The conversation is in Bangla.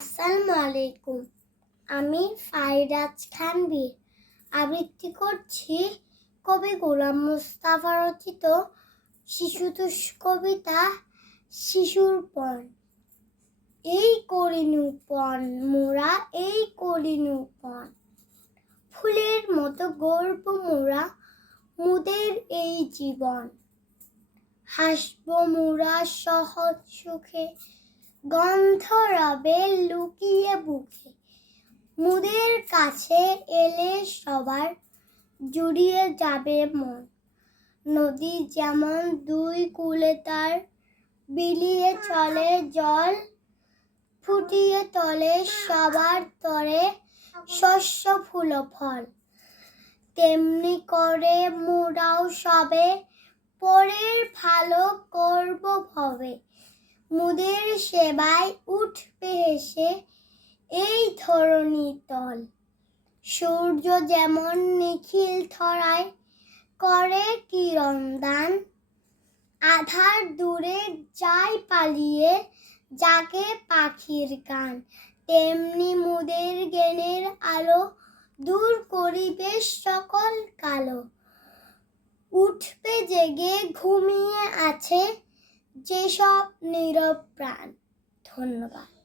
আসসালামু আলাইকুম। আমি ফাইরাজ খান বীর আবৃত্তি করছি কবি গোলাম মুস্তাফা রচিত শিশুতোষ কবিতা শিশুর পণ। এই করিনু পণ, মোরা এই করিনু পণ। ফুলের মতো গর্ব মোরা, মুদের এই জীবন। হাসব মোরা সহজ সুখে গন্ধ রবে লুকিয়ে বুকে। মুদের কাছে এলে সবার জুড়িয়ে যাবে মন। নদী যেমন দুই কূলে তার বিলিয়ে চলে, জল ফুটিয়ে তলে, সবার তরে শস্য ফুল ফল। তেমনি করে মোরাও সবে, পরের ভালো করব ভবে। মুদের সেবায় উঠবে হেসে এই ধরণী তল সূর্য যেমন নিখিল থরায় করে কিরণ দান, আধার দূরে যায় পালিয়ে যাকে পাখির গান। তেমনি মুদের জ্ঞানের আলো দূর করিবে সকল কালো। উঠবে জেগে ঘুমিয়ে আছে যেসব নীরব প্রাণ। ধন্যবাদ।